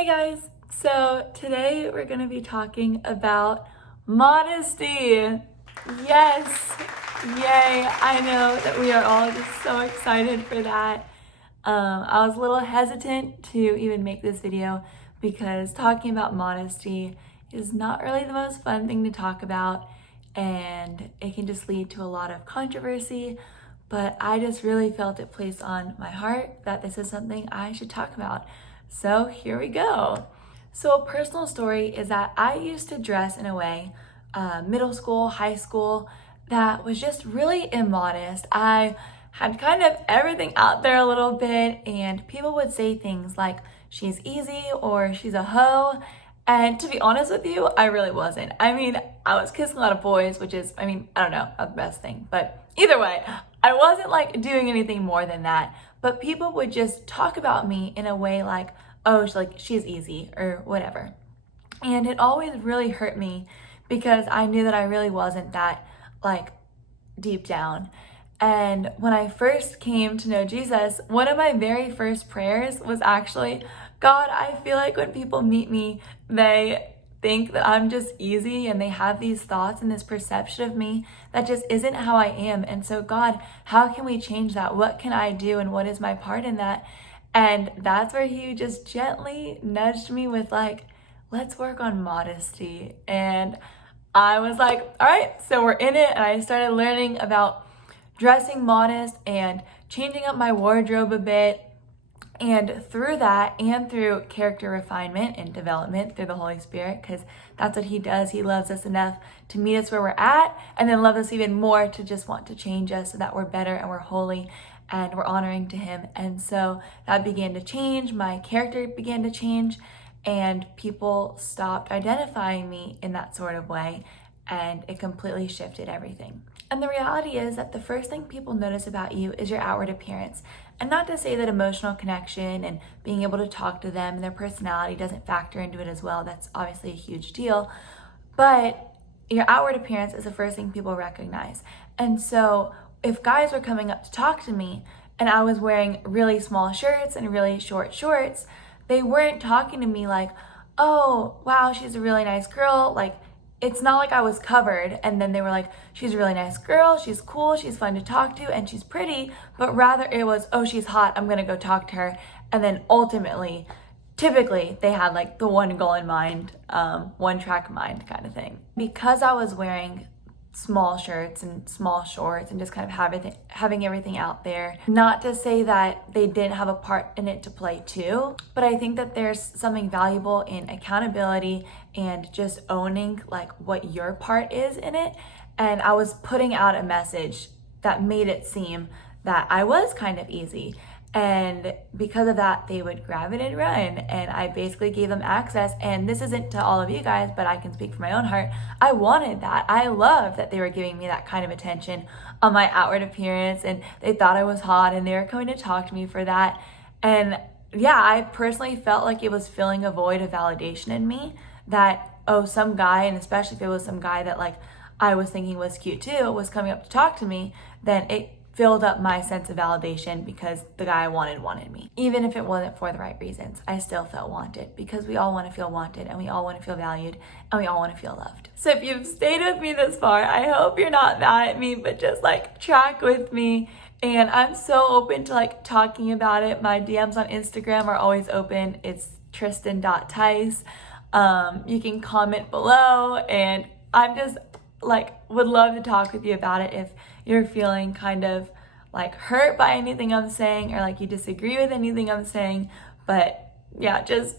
Hey guys, so today we're going to be talking about modesty. Yes, yay, I know that we are all just so excited for that. I was a little hesitant to even make this video because talking about modesty is not really the most fun thing to talk about, and it can just lead to a lot of controversy. But I just really felt it placed on my heart that this is something I should talk about. So here we go. So a personal story is that I used to dress in a way, middle school, high school, that was just really immodest. I had kind of everything out there a little bit, and people would say things like, she's easy or she's a hoe. And to be honest with you, I really wasn't. I mean, I was kissing a lot of boys, which is, I don't know, not the best thing. But either way, I wasn't like doing anything more than that. But people would just talk about me in a way like, oh, she's easy or whatever. And it always really hurt me because I knew that I really wasn't that like deep down. And when I first came to know Jesus, one of my very first prayers was actually, God, I feel like when people meet me, they think that I'm just easy and they have these thoughts and this perception of me that just isn't how I am. And so God, how can we change that? What can I do? And what is my part in that? And that's where he just gently nudged me with like, let's work on modesty. And I was like, all right, so we're in it. And I started learning about dressing modest and changing up my wardrobe a bit. And through that and through character refinement and development through the Holy Spirit, because that's what he does. He loves us enough to meet us where we're at and then love us even more to just want to change us so that we're better and we're holy and we're honoring to him. And so that began to change. My character began to change and people stopped identifying me in that sort of way. And it completely shifted everything. And the reality is that the first thing people notice about you is your outward appearance. And not to say that emotional connection and being able to talk to them and their personality doesn't factor into it as well. That's obviously a huge deal. But your outward appearance is the first thing people recognize. And so if guys were coming up to talk to me and I was wearing really small shirts and really short shorts, they weren't talking to me like, oh, wow, she's a really nice girl. Like, it's not like I was covered and then they were like, she's a really nice girl, she's cool, she's fun to talk to, and she's pretty, but rather it was, oh, she's hot, I'm gonna go talk to her. And then ultimately, typically they had like the one goal in mind, one track mind kind of thing. Because I was wearing small shirts and small shorts and just kind of having everything out there. Not to say that they didn't have a part in it to play too, but I think that there's something valuable in accountability and just owning like what your part is in it. And I was putting out a message that made it seem that I was kind of easy. And because of that, they would grab it and run. And I basically gave them access. And this isn't to all of you guys, but I can speak from my own heart. I wanted that. I loved that they were giving me that kind of attention on my outward appearance. And they thought I was hot and they were coming to talk to me for that. And yeah, I personally felt like it was filling a void of validation in me that, oh, some guy, and especially if it was some guy that like I was thinking was cute too, was coming up to talk to me, then it filled up my sense of validation because the guy I wanted me. Even if it wasn't for the right reasons, I still felt wanted because we all want to feel wanted and we all want to feel valued and we all want to feel loved. So if you've stayed with me this far, I hope you're not mad at me, but just like track with me. And I'm so open to like talking about it. My DMs on Instagram are always open. It's tristan.tice. You can comment below and I'm just like would love to talk with you about it if you're feeling kind of like hurt by anything I'm saying or like you disagree with anything I'm saying. But yeah, just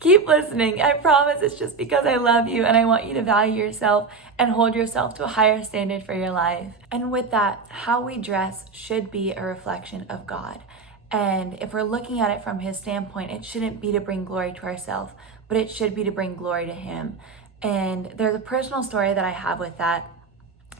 keep listening. I promise it's just because I love you and I want you to value yourself and hold yourself to a higher standard for your life. And with that, how we dress should be a reflection of God. And if we're looking at it from his standpoint, it shouldn't be to bring glory to ourselves, but it should be to bring glory to him. And there's a personal story that I have with that.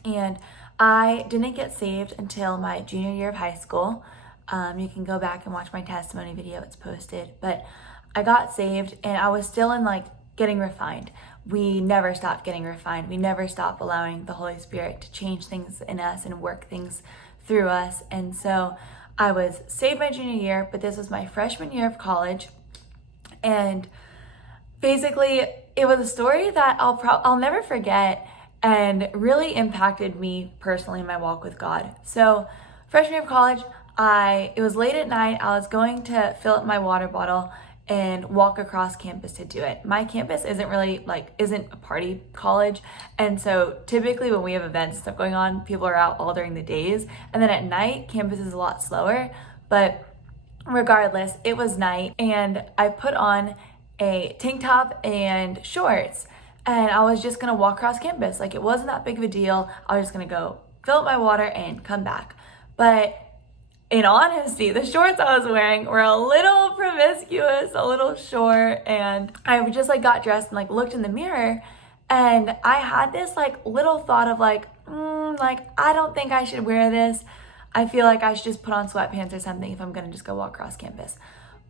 And I didn't get saved until my junior year of high school. You can go back and watch my testimony video, it's posted. But I got saved and I was still in like getting refined. We never stop getting refined. We never stop allowing the Holy Spirit to change things in us and work things through us. And so I was saved my junior year, but this was my freshman year of college. And basically, it was a story that I'll never forget and really impacted me personally in my walk with God. So, freshman year of college, it was late at night. I was going to fill up my water bottle and walk across campus to do it. My campus isn't a party college, and so typically when we have events and stuff going on, people are out all during the days, and then at night campus is a lot slower. But regardless, it was night, and I put on a tank top and shorts, and I was just gonna walk across campus. Like, it wasn't that big of a deal. I was just gonna go fill up my water and come back. But in honesty, the shorts I was wearing were a little promiscuous, a little short, and I just got dressed and looked in the mirror, and I had this little thought of I don't think I should wear this. I feel like I should just put on sweatpants or something if I'm gonna just go walk across campus.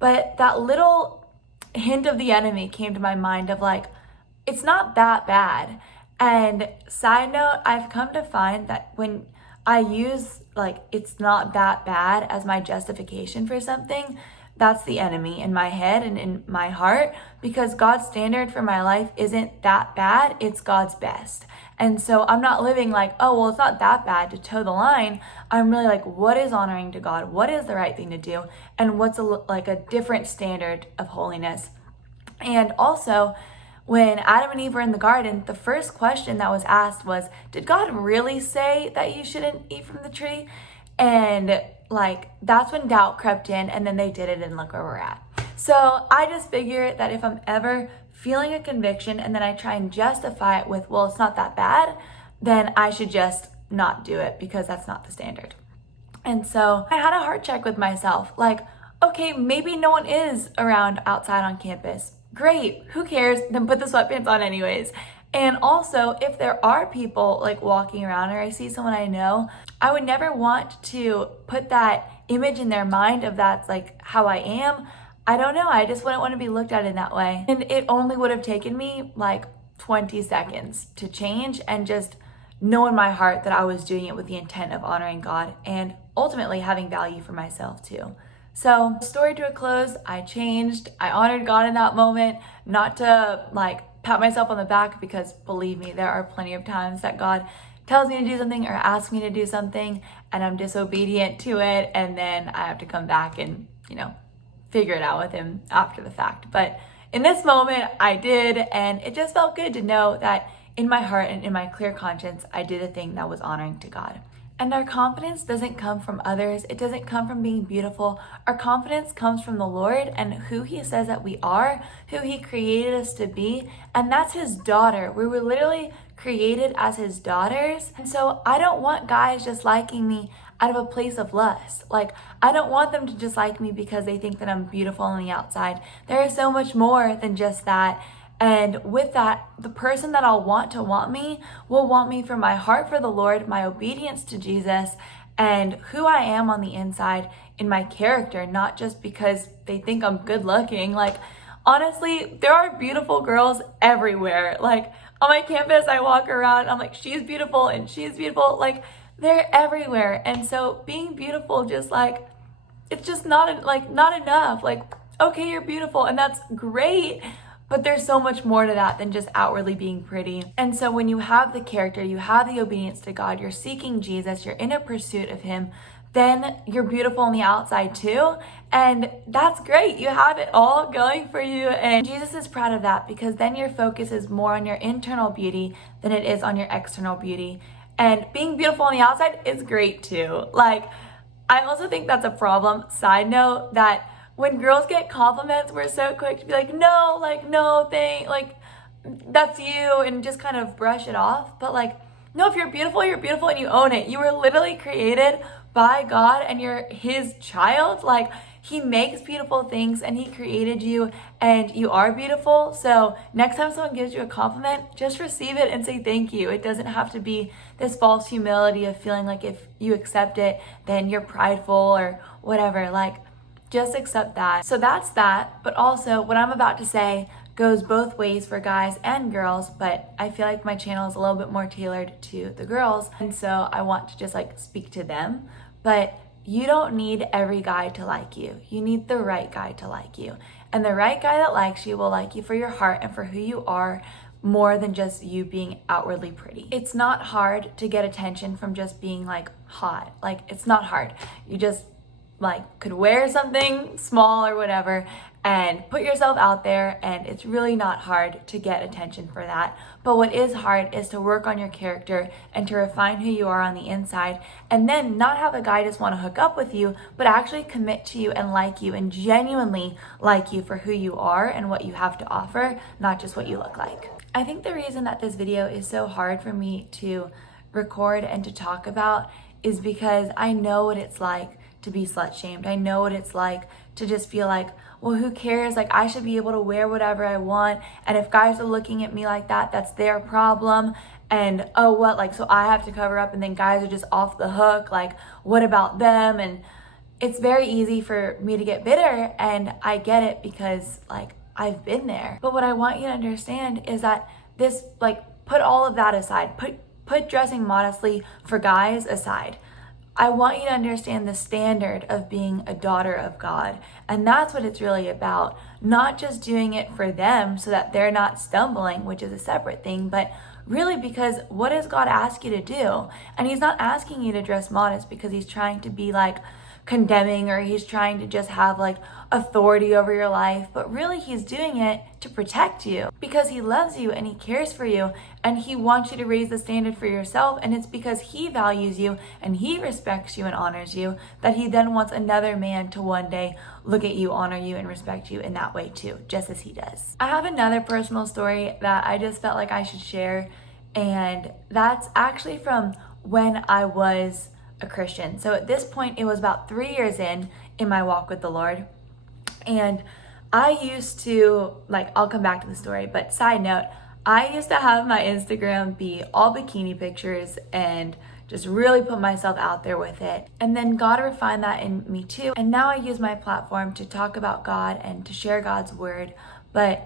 But that little hint of the enemy came to my mind of it's not that bad. And side note, I've come to find that when I use it's not that bad as my justification for something, that's the enemy in my head and in my heart, because God's standard for my life isn't that bad, it's God's best. And so I'm not living oh, well, it's not that bad to toe the line. I'm really what is honoring to God? What is the right thing to do? And what's a different standard of holiness? And also, when Adam and Eve were in the garden, the first question that was asked was, did God really say that you shouldn't eat from the tree? And that's when doubt crept in, and then they did it, and look where we're at. So I just figure that if I'm ever feeling a conviction and then I try and justify it with, well, it's not that bad, then I should just not do it, because that's not the standard. And so I had a heart check with myself, okay, maybe no one is around outside on campus. Great, who cares? Then put the sweatpants on anyways. And also, if there are people walking around, or I see someone I know, I would never want to put that image in their mind of that's how I am. I don't know, I just wouldn't want to be looked at in that way. And it only would have taken me 20 seconds to change and just know in my heart that I was doing it with the intent of honoring God and ultimately having value for myself too. So, story to a close, I changed. I honored God in that moment, not to pat myself on the back, because believe me, there are plenty of times that God tells me to do something or asks me to do something and I'm disobedient to it, and then I have to come back and, figure it out with him after the fact. But in this moment, I did, and it just felt good to know that in my heart and in my clear conscience, I did a thing that was honoring to God. And our confidence doesn't come from others. It doesn't come from being beautiful. Our confidence comes from the Lord and who he says that we are, who he created us to be. And that's his daughter. We were literally created as his daughters. And so I don't want guys just liking me out of a place of lust. I don't want them to just like me because they think that I'm beautiful on the outside. There is so much more than just that. And with that, the person that I'll want to want me will want me for my heart for the Lord, my obedience to Jesus, and who I am on the inside in my character, not just because they think I'm good looking. Honestly, there are beautiful girls everywhere. On my campus, I walk around, I'm she's beautiful and she's beautiful. They're everywhere. And so being beautiful, just it's just not enough. Okay, you're beautiful and that's great, but there's so much more to that than just outwardly being pretty. And so when you have the character, you have the obedience to God, you're seeking Jesus, you're in a pursuit of him, then you're beautiful on the outside too. And that's great. You have it all going for you. And Jesus is proud of that, because then your focus is more on your internal beauty than it is on your external beauty. And being beautiful on the outside is great too. I also think that's a problem. Side note, that when girls get compliments, we're so quick to be no, thank, that's you, and just kind of brush it off. But no, if you're beautiful and you own it. You were literally created by God and you're his child. He makes beautiful things and he created you and you are beautiful. So next time someone gives you a compliment, just receive it and say thank you. It doesn't have to be this false humility of feeling if you accept it, then you're prideful or whatever. Just accept that. So that's that. But also what I'm about to say goes both ways for guys and girls, but I feel like my channel is a little bit more tailored to the girls. And so I want to just speak to them. But you don't need every guy to like you. You need the right guy to like you. And the right guy that likes you will like you for your heart and for who you are, more than just you being outwardly pretty. It's not hard to get attention from just being like hot. Like, it's not hard. You just like could wear something small or whatever and put yourself out there, and it's really not hard to get attention for that. But what is hard is to work on your character and to refine who you are on the inside, and then not have a guy just want to hook up with you, but actually commit to you and like you and genuinely like you for who you are and what you have to offer, not just what you look like. I think the reason that this video is so hard for me to record and to talk about is because I know what it's like to be slut shamed. I know what it's like to just feel like, well, who cares? Like, I should be able to wear whatever I want. And if guys are looking at me like that, that's their problem. And oh, what? Like, so I have to cover up, and then guys are just off the hook. Like, what about them? And it's very easy for me to get bitter, and I get it because like I've been there. But what I want you to understand is that this, like, put all of that aside. Put dressing modestly for guys aside. I want you to understand the standard of being a daughter of God. And that's what it's really about. Not just doing it for them so that they're not stumbling, which is a separate thing, but really because what does God ask you to do? And he's not asking you to dress modest because he's trying to be like condemning, or he's trying to just have like authority over your life, but really he's doing it to protect you because he loves you and he cares for you, and he wants you to raise the standard for yourself. And it's because he values you and he respects you and honors you that he then wants another man to one day look at you, honor you, and respect you in that way too, just as he does. I have another personal story that I just felt like I should share, and that's actually from when I was a Christian. So at this point, it was about 3 years in my walk with the Lord. And I used to, like, I'll come back to the story, but side note, I used to have my Instagram be all bikini pictures and just really put myself out there with it. And then God refined that in me too. And now I use my platform to talk about God and to share God's word. But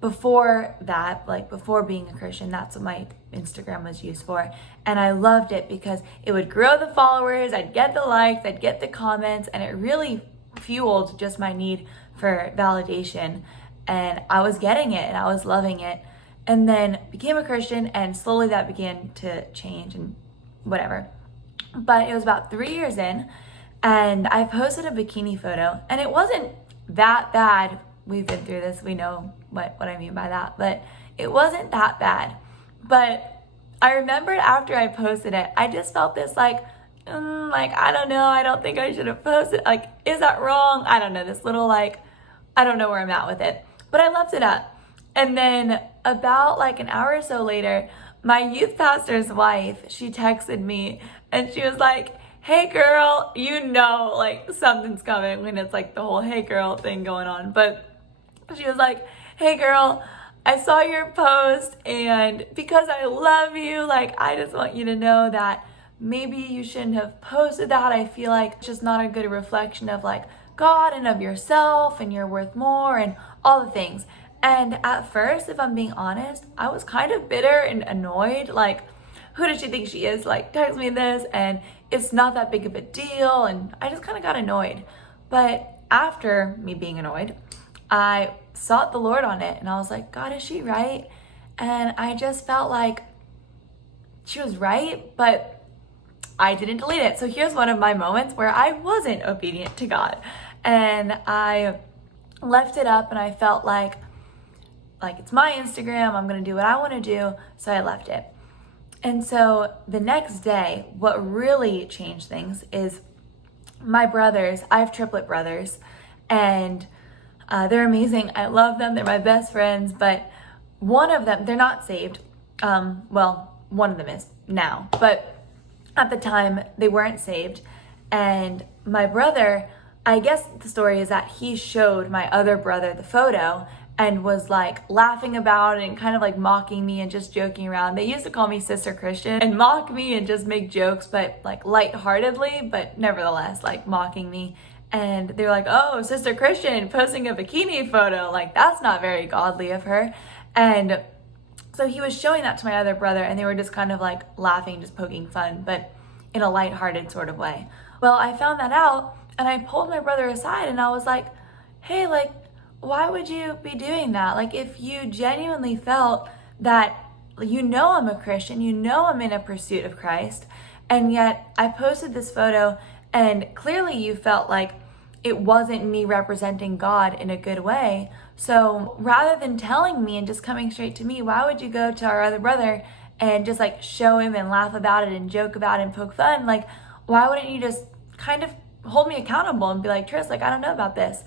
before that, like before being a Christian, that's what my Instagram was used for. And I loved it because it would grow the followers, I'd get the likes, I'd get the comments, and it really fueled just my need for validation. And I was getting it and I was loving it. And then became a Christian, and slowly that began to change and whatever. But it was about 3 years in, and I posted a bikini photo, and it wasn't that bad. We've been through this, we know what I mean by that, but it wasn't that bad. But I remembered after I posted it, I just felt this like, I don't know, I don't think I should have posted, like, is that wrong? I don't know, this little like, I don't know where I'm at with it, but I left it up. And then about like an hour or so later, my youth pastor's wife, she texted me and she was like, hey girl, you know, like something's coming when it's like the whole hey girl thing going on. But she was like, hey girl, I saw your post, and because I love you, like, I just want you to know that maybe you shouldn't have posted that. I feel like it's just not a good reflection of like God and of yourself, and you're worth more and all the things. And at first, if I'm being honest, I was kind of bitter and annoyed. Like, who does she think she is? Like, text me this, and it's not that big of a deal. And I just kind of got annoyed. But after me being annoyed, I sought the Lord on it, and I was like, God, is she right? And I just felt like she was right, but I didn't delete it. So here's one of my moments where I wasn't obedient to God, and I left it up, and I felt like it's my Instagram, I'm gonna do what I want to do, so I left it. And so the next day, what really changed things is my brothers. I have triplet brothers, and they're amazing. I love them. They're my best friends, but one of them, they're not saved. Well, one of them is now, but at the time they weren't saved. And my brother, I guess the story is that he showed my other brother the photo and was like laughing about it and kind of like mocking me and just joking around. They used to call me Sister Christian and mock me and just make jokes, but like lightheartedly, but nevertheless like mocking me. And they were like, oh, Sister Christian posting a bikini photo, like that's not very godly of her. And so he was showing that to my other brother, and they were just kind of like laughing, just poking fun, but in a lighthearted sort of way. Well, I found that out, and I pulled my brother aside, and I was like, hey, like, why would you be doing that? Like, if you genuinely felt that, I'm a Christian, I'm in a pursuit of Christ, and yet I posted this photo and clearly you felt like it wasn't me representing God in a good way. So rather than telling me and just coming straight to me, why would you go to our other brother and just like show him and laugh about it and joke about it and poke fun? Like, why wouldn't you just kind of hold me accountable and be like, Tris, like, I don't know about this.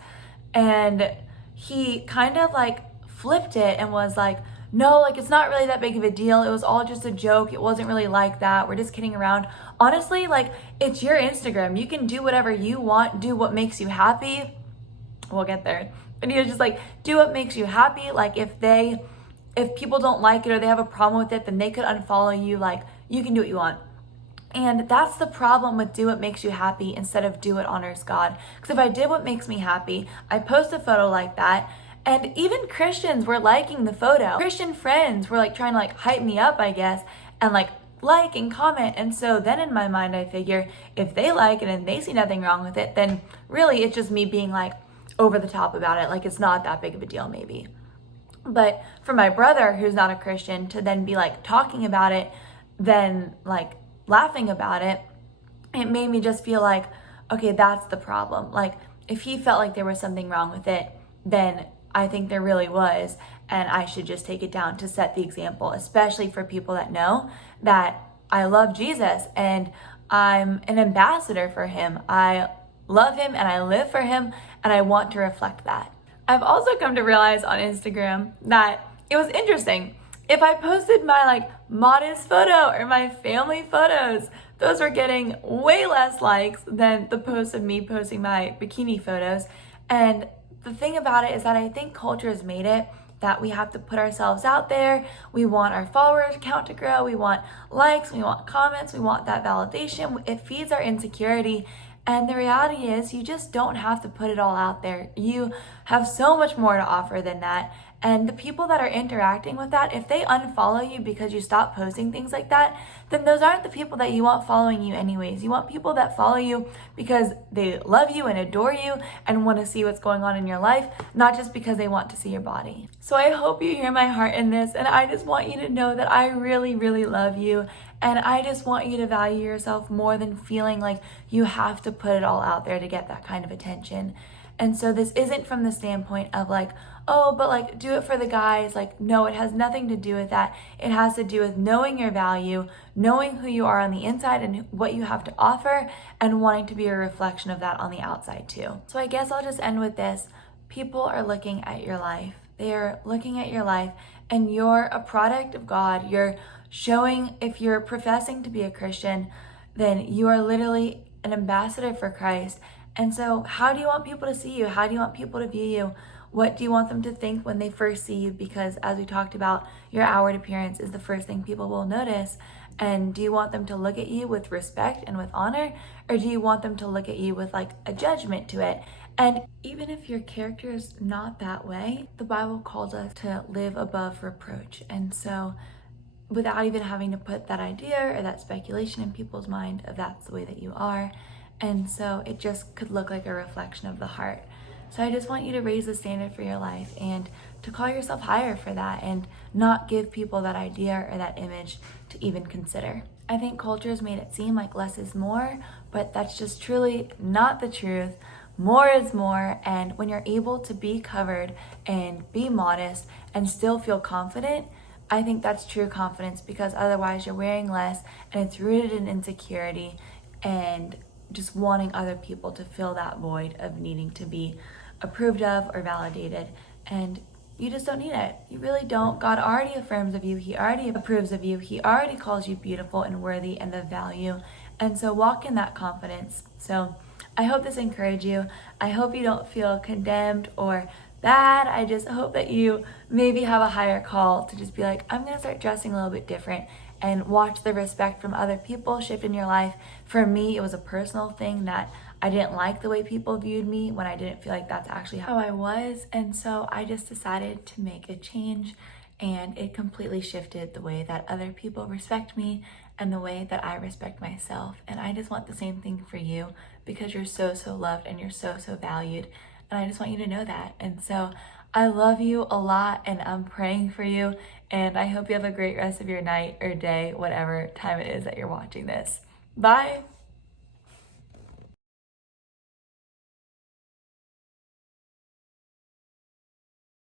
And he kind of like flipped it and was like, no, like, it's not really that big of a deal. It was all just a joke. It wasn't really like that. We're just kidding around. Honestly, like, it's your Instagram. You can do whatever you want, do what makes you happy. We'll get there. But he was just like, do what makes you happy. Like, if people don't like it or they have a problem with it, then they could unfollow you. Like, you can do what you want. And that's the problem with do what makes you happy instead of do what honors God. Because if I did what makes me happy, I post a photo like that, and even Christians were liking the photo. Christian friends were like trying to like hype me up, I guess, and like and comment. And so then in my mind, I figure if they like it and they see nothing wrong with it, then really it's just me being like over the top about it. Like, it's not that big of a deal maybe. But for my brother, who's not a Christian, to then be like talking about it, then like laughing about it, it made me just feel like, okay, that's the problem. Like, if he felt like there was something wrong with it, then I think there really was, and I should just take it down to set the example, especially for people that know that I love Jesus and I'm an ambassador for him. I love him and I live for him, and I want to reflect that. I've also come to realize on Instagram that it was interesting. If I posted my like modest photo or my family photos, those were getting way less likes than the post of me posting my bikini photos. And the thing about it is that I think culture has made it that we have to put ourselves out there. We want our followers count to grow. We want likes, we want comments, we want that validation. It feeds our insecurity. And the reality is you just don't have to put it all out there. You have so much more to offer than that. And the people that are interacting with that, if they unfollow you because you stop posting things like that, then those aren't the people that you want following you anyways. You want people that follow you because they love you and adore you and want to see what's going on in your life, not just because they want to see your body. So I hope you hear my heart in this, and I just want you to know that I really, really love you. And I just want you to value yourself more than feeling like you have to put it all out there to get that kind of attention. And so this isn't from the standpoint of like, oh, but like do it for the guys. Like, no, it has nothing to do with that. It has to do with knowing your value, knowing who you are on the inside and what you have to offer, and wanting to be a reflection of that on the outside too. So I guess I'll just end with this. People are looking at your life. They are looking at your life, and you're a product of God. You're showing, if you're professing to be a Christian, then you are literally an ambassador for Christ. And so how do you want people to see you? How do you want people to view you? What do you want them to think when they first see you? Because as we talked about, your outward appearance is the first thing people will notice. And do you want them to look at you with respect and with honor? Or do you want them to look at you with like a judgment to it? And even if your character is not that way, the Bible calls us to live above reproach. And so without even having to put that idea or that speculation in people's mind of that's the way that you are. And so it just could look like a reflection of the heart. So I just want you to raise the standard for your life and to call yourself higher for that and not give people that idea or that image to even consider. I think culture has made it seem like less is more, but that's just truly not the truth. More is more, and when you're able to be covered and be modest and still feel confident, I think that's true confidence, because otherwise you're wearing less and it's rooted in insecurity and just wanting other people to fill that void of needing to be approved of or validated. And you just don't need it. You really don't. God already affirms of you. He already approves of you. He already calls you beautiful and worthy and of value. And so walk in that confidence. So I hope this encouraged you. I hope you don't feel condemned or bad. I just hope that you maybe have a higher call to just be like, I'm going to start dressing a little bit different, and watch the respect from other people shift in your life. For me, it was a personal thing that I didn't like the way people viewed me when I didn't feel like that's actually how I was. And so I just decided to make a change, and it completely shifted the way that other people respect me and the way that I respect myself. And I just want the same thing for you, because you're so, so loved and you're so, so valued. and I just want you to know that. And so I love you a lot, and I'm praying for you, and I hope you have a great rest of your night or day, whatever time it is that you're watching this. Bye.